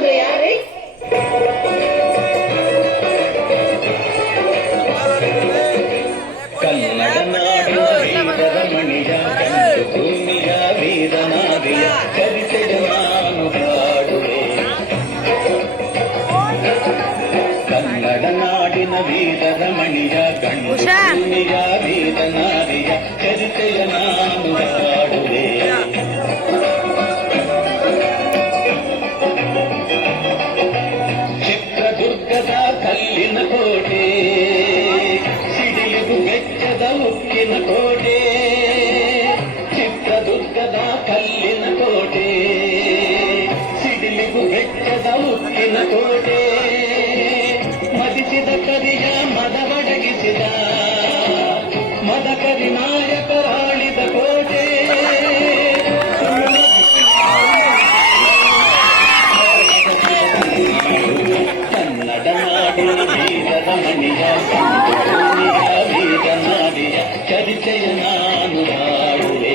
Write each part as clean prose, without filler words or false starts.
ಅಂದ್ರೆ ಯಾರೇ? ಕನ್ನಡ ನಾಡಿನ ವೀರರಮಣಿಯ ಗಂಡು ಭೂಮಿಯ ವೀರನಾರಿಯ ಚರಿತೆಯ ನಾನು ಹಾಡುವೆ. ಕನ್ನಡ ನಾಡಿನ ವೀರರಮಣಿಯ ಗಂಡು ಭೂಮಿಯ ವೀರನಾರಿಯ ಚರಿತೆಯ ನಾನು ಹಾಡುವೆ. ಚಿತ್ರದುರ್ಗದ ಕಲ್ಲಿನ ಕೋಟೆ, ಸಿಡಿಲಿದು ವೆಚ್ಚದ ಉಕ್ಕಿನ ಕೋಟೆ. ಚಿತ್ರದುರ್ಗದ ಕಲ್ಲಿನ ಕೋಟೆ, ಸಿಡಿಲಿದು ವೆಚ್ಚದ ಉಕ್ಕಿನ ಕೋಟೆ. ಮದಿಸಿದ ಕರಿಯ ಮದವಡಗಿಸಿದ ಮದಕರಿ ನಾಯಕರಾಳಿದ ಕೋಟೆ. ಕನ್ನಡ ನಾಡಿನ ವೀರರಮಣಿಯ ವೀರನಾಡಿಯ ಚರಿತೆಯ ನಾನು ಹಾಡುವೆ.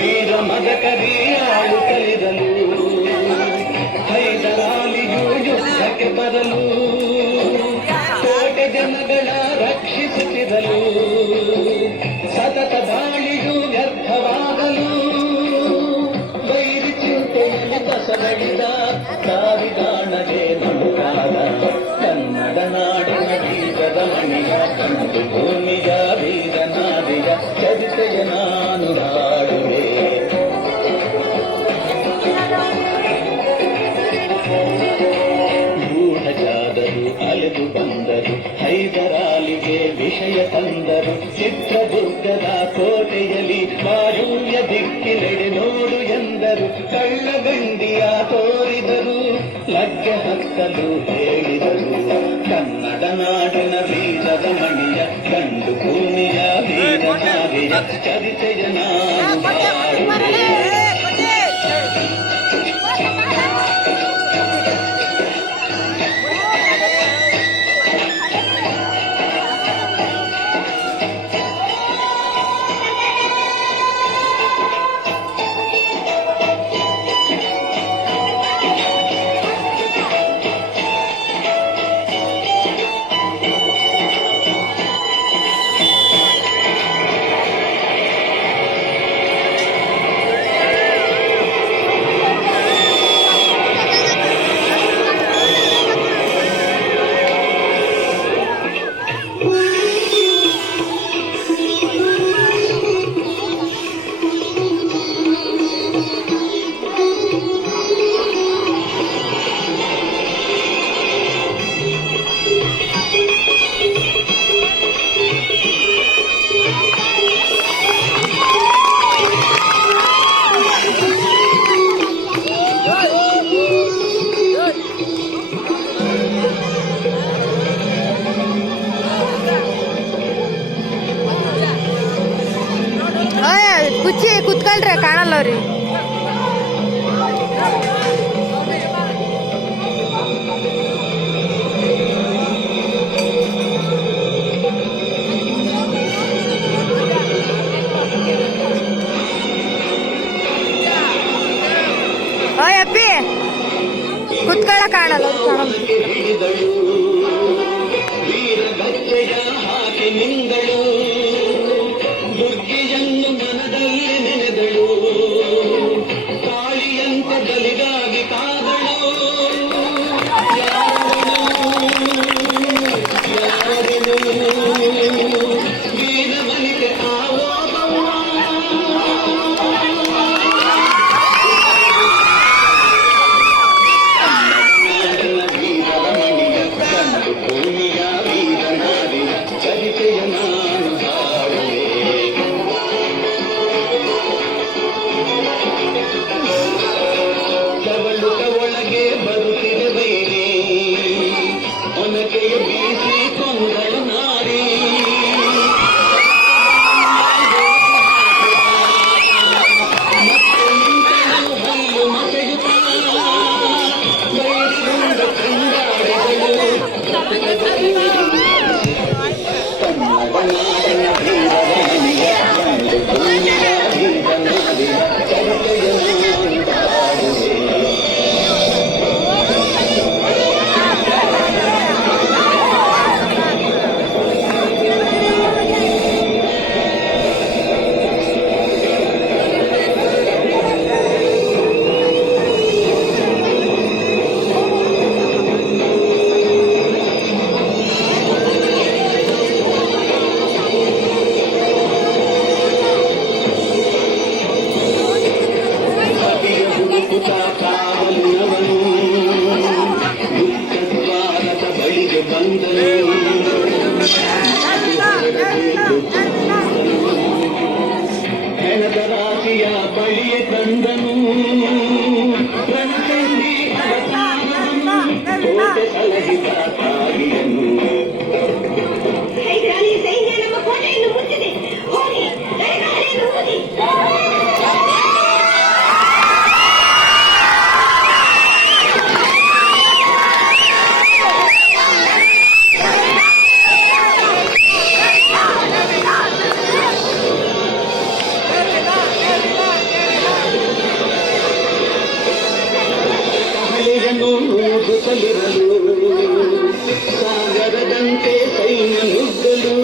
ವೀರ ಮದಕರಿ ಆಳು ಕಲಿದಲು, ಹೈದರಾಲಿಯು ಯುದ್ಧಕ್ಕೆ ಬರಲು, ಕೋಟೆ ಜನಗಳ ರಕ್ಷಿಸುತ್ತಿರಲು, ಸತತ ದಾಳಿಯು ವ್ಯರ್ಥವಾಗಲು, ವೈರಿ ಚಿಂತೆಯಲ್ಲಿ ಬಸವಳಿದ ಸಾವಿಗಾಣದೆ ನಡುಕಾದ. ಕನ್ನಡ ನಾಡಿನ ವೀರರಮಣಿಯ ಗಂಡು ಭೂಮಿಯ ವೀರನಾರಿಯ ಚರಿತೆಯ ನಾನು ಹಾಡುವೆ. ಗೂಢಚಾರರು ಅಲೆದು ಬಂದರು, ಹೈದರಾಲಿಗೆ ವಿಷಯ ತಂದರು. ಚಿತ್ರದುರ್ಗದ ಕೋಟೆಯಲ್ಲಿ ವಾಯುವ್ಯ ದಿಕ್ಕಿನೆಡೆ ನೋಡು ಎಂದರು. ಕಳ್ಳಗಂಡಿಯ ತೋರಿದರು, ಲಗ್ಗೆ ಹತ್ತಲು ಹೇಳಿದರು. ಕನ್ನಡ ನಾಡಿನ ವೀರರಮಣಿಯ ಗಂಡು ಭೂಮಿಯ ವೀರನಾರಿಯ ಚರಿತೆಯ ನಾನು ಹಾಡುವೆ. ಕುಚ್ಚಿ ಕುತ್ಕೊಳ್ರಿ ಕಾಣಲ್ಲವ್ರಿ. ಓಯ್ ಅಪ್ಪಿ ಕುತ್ಕೊಳ್ಳ ಕಾಣಲ್ಲ ದುರ್ಗೆಯನ್ನು ಮನದಲ್ಲಿ ನೆನೆದಳು, ಕಾಳಿಯಂತ ಬಲಿಗಾಗಿ ಕಾದಳು. ವೀರ ಮನಿಗೆ ಆವೋಬವ್ವ, ವೀರರಮಣಿಯ ಗಂಡು ಭೂಮಿಯ ವೀರನಾರಿಯ ಚರಿತೆಯ ನಾನು ಹಾಡುವೆ. ಕವಳುಕ ಒಳಗೆ ಬರುತ್ತಿದೆ ಬೈರಿ, ಒನಕೆಯ ಬೀಸಿ ಕೊಂದಳು ನಾ ಅಲೆಯನ್ನು ಊದುತ್ತಲಿರಲು ಸಾಗರದಂತೆ ಸೈನ್ಯ ನುಗ್ಗಲು